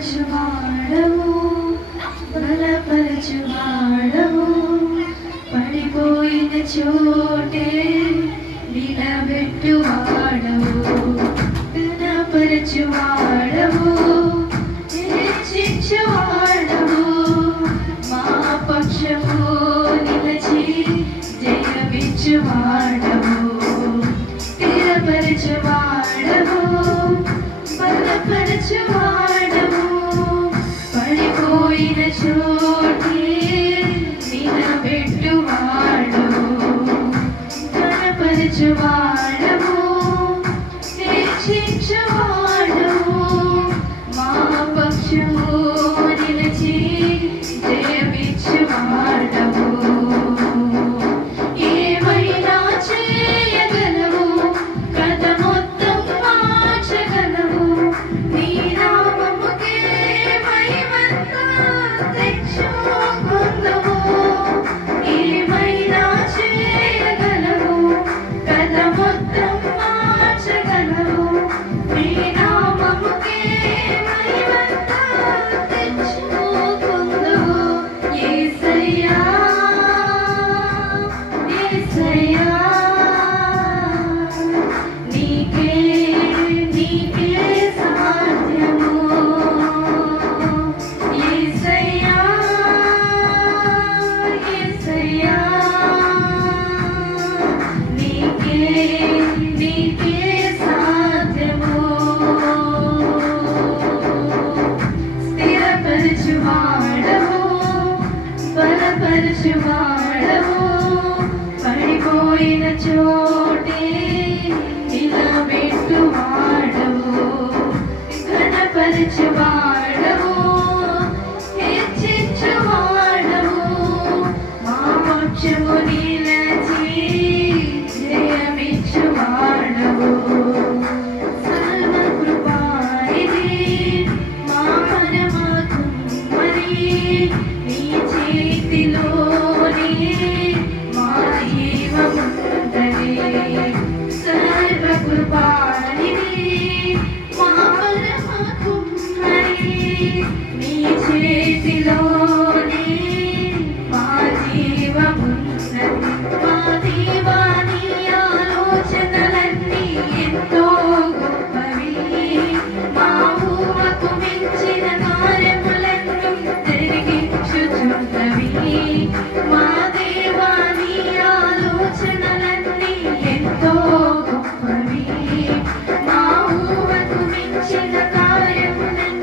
స్థిరపరచువాడవు బలపరచువాడవు పడిపోయిన చోటే నిలబెట్టువాడవు ఘనపరచువాడవు హెచ్చించువాడవు మా పక్షము నిలచి జయమిచ్చువాడవు స్థిరపరచువాడవు బలపరచువాడవు పడిపోయిన చోటే నిలబెట్టువాడవు ఘనపరచువాడవు హెచ్చించువాడవు మా పక్షము నిలచి జయమిచ్చువాడవు ఏమైనా చేయగలవు కథ మొత్తం మార్చగలవు నీ నామముకే మహిమంతా తెచ్చుకొందుము ఏమైనా చేయగలవు కథ మొత్తం మార్చగలవు నీ నామముకే మహిమంతా తెచ్చుకొందుము యేసయ్యా యేసయ్యా నీకే నీకే సాధ్యము యేసయ్యా యేసయ్యా నీకే నీకే సాధ్యము స్థిరపరచువాడవు బలపరచువాడవు పడిపోయిన చోటే నిలబెట్టువాడవు ఘనపరచువాడవు